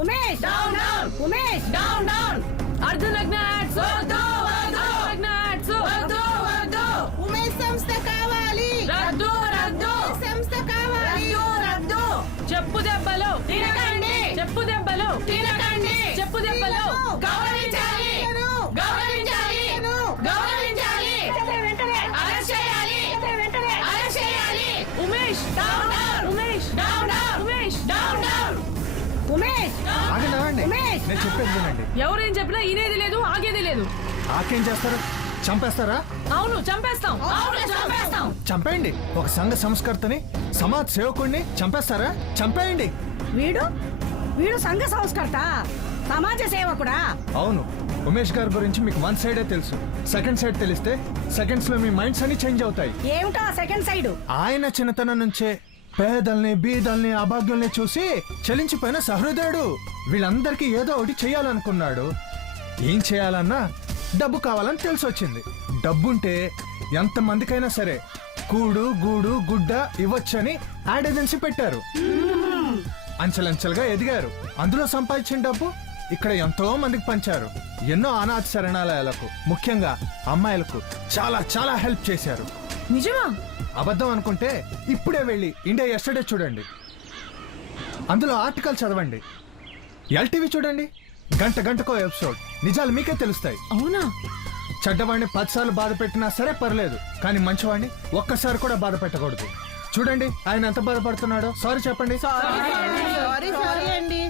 Umesh down down Umesh down down అర్ధనగ్న ads వద్దు వద్దు అర్ధనగ్న యాడ్స్ వద్దు వద్దు ఉమేష్ సంస్థ కావాలి రద్దు రద్దు సంస్థ కావాలి రద్దు రద్దు చెప్పు దెబ్బలు తినకండి చెప్పు దెబ్బలు తినకండి చెప్పు దెబ్బలు గౌరవించాలి గౌరవించాలి గౌరవించాలి అరెస్ట్ చేయాలి అరెస్ట్ చేయాలి Umesh down down Umesh down down Umesh down down Umesh ఆగండి ఆగండి ఉమేష్! నేను చెప్పేది వినండి. ఎవరేం చెప్పినా ఇనేది లేదు ఆగేది లేదు. ఆకేం చేస్తారు? చంపేస్తారా? అవును చంపేస్తాం. అవును చంపేస్తాం చంపేయండి. ఒక సంఘ సంస్కర్తని, సమాజ్ సేవకుడిని చంపేస్తారా? చంపేయండి. వీడు సంఘ సంస్కర్త, సమాజ సేవకుడా? అవును, ఉమేష్ గారి గురించి మీకు వన్ సైడే తెలుసు. సెకండ్ సైడ్ తెలిస్తే సెకండ్స్ లో మీ మైండ్స్ అన్ని చేంజ్ అవుతాయి. ఏమిటా సెకండ్ సైడ్? ఆయన చిన్నతనం నుంచే పేదల్ని బీదల్ని అభాగ్యుల్ని చూసి చలించిపోయిన సహృదయుడు. వీళ్ళందరికీ ఏదో ఒకటి చేయాలనుకున్నాడు. ఏం చేయాలన్నా డబ్బు కావాలని తెలిసొచ్చింది. డబ్బుంటే ఎంతమందికైనా సరే కూడు గూడు గుడ్డ ఇవ్వచ్చని యాడ్ ఏజెన్సీ పెట్టారు. అంచెలంచెలుగా ఎదిగారు. అందులో సంపాదించిన డబ్బు ఇక్కడ ఎంతో మందికి పంచారు. ఎన్నో అనాథ శరణాలయాలకు, ముఖ్యంగా అమ్మాయిలకు చాలా చాలా హెల్ప్ చేశారు. నిజమా? అబద్ధం అనుకుంటే ఇప్పుడే వెళ్ళి ఇండియా ఎస్టర్డే చూడండి. అందులో ఆర్టికల్ చదవండి. ఎల్టీవీ చూడండి, గంట గంటకో ఎపిసోడ్. నిజాలు మీకే తెలుస్తాయి. అవునా? చెడ్డవాడిని 10 సార్లు బాధ పెట్టినా సరే పర్లేదు, కానీ మంచివాడిని ఒక్కసారి కూడా బాధ పెట్టకూడదు. చూడండి ఆయన ఎంత బాధపడుతున్నాడో. సారీ చెప్పండి. సారీ అండి.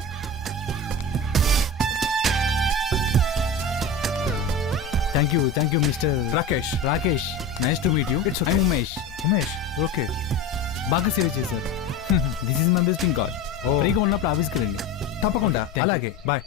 Thank you mister Rakesh. Nice to meet you. It's okay. I Umesh. Umesh okay. బాగా సేవ్ చేశారు. This is my besting call. Oh. ఫ్రీగా ఉన్నప్పుడు ఆఫీస్కి రండి. తప్పకుండా. you. అలాగే బాయ్.